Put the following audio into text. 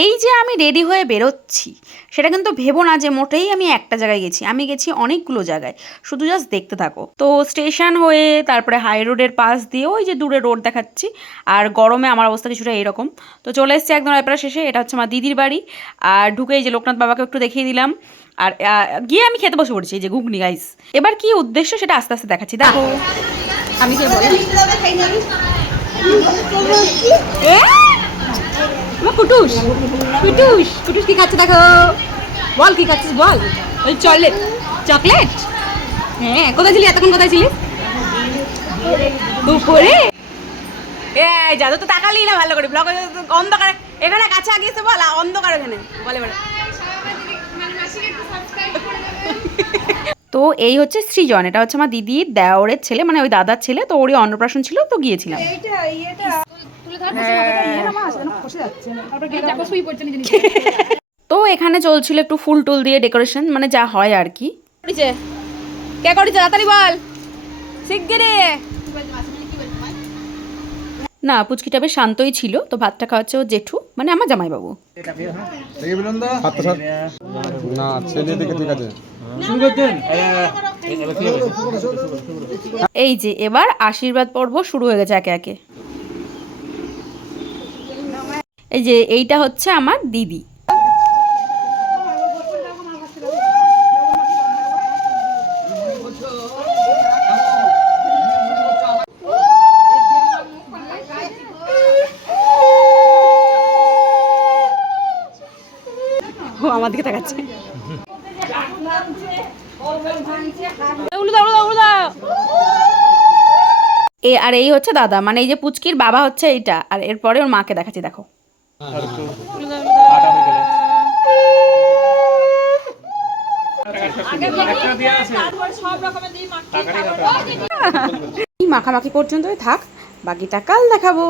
এই যে আমি রেডি হয়ে বেরোচ্ছি, সেটা কিন্তু ভেবো না যে মোটেই আমি একটা জায়গায় গেছি। আমি গেছি অনেকগুলো জায়গায়, শুধু জাস্ট দেখতে থাকো। তো স্টেশন হয়ে তারপরে হাই রোডের পাশ দিয়ে ওই যে দূরে রোড দেখাচ্ছি, আর গরমে আমার অবস্থা কিছুটা এইরকম। তো চলে এসেছি একদম এপারা শেষে। এটা হচ্ছে আমার দিদির বাড়ি। আর ঢুকে এই যে লোকনাথ বাবাকে একটু দেখিয়ে দিলাম, আর গিয়ে আমি খেতে বসে পড়ছি এই যে ঘুগনি গাইস। এবার কি উদ্দেশ্য সেটা আস্তে আস্তে দেখাচ্ছি, দেখো। আমি কে বলি কুটুস কুটুস কুটুস কি খাচ্ছে দেখো, বল কি খাচ্ছিস বল। ওই চকলেট চকলেট। হ্যাঁ, কোথায় ছিলি এতক্ষণ, কোথায় ছিলি? দুপুরে। এই যাদু তো তাকালি না ভালো করে, ব্লগ অন্ধকারে এখানে কাছে আগিয়েছে বল, অন্ধকার এখানে বলে বলে। তো এই হচ্ছে সৃজন, এটা হচ্ছে আমার দিদির দেওরের ছেলে, মানে ওই দাদার ছেলে। তো ওরই অন্নপ্রাশন ছিল, তো গিয়েছিলাম। তো এখানে চলছিল একটু ফুল টুল দিয়ে ডেকোরেশন, মানে যা হয় আর কি। কে করেছে তাড়াতাড়ি বল শিগগিরি। না, পুচকিটা বেশ শান্তই ছিল। তো ভাতটা খাওয়াচ্ছে ও জেঠু, মানে আমার জামাইবাবু। এই যে এবার আশীর্বাদ পর্ব শুরু হয়ে গেছে একে একে। এই যে এইটা হচ্ছে আমার দিদি। ও আমার দিকে তাকাচ্ছে। আর এই হচ্ছে দাদা, মানে এই যে পুচকির বাবা হচ্ছে এইটা। আর এরপরে ওর মাকে দেখাচ্ছি, দেখো। মাখামাখি পর্যন্তই থাক, বাকিটা কাল দেখাবো।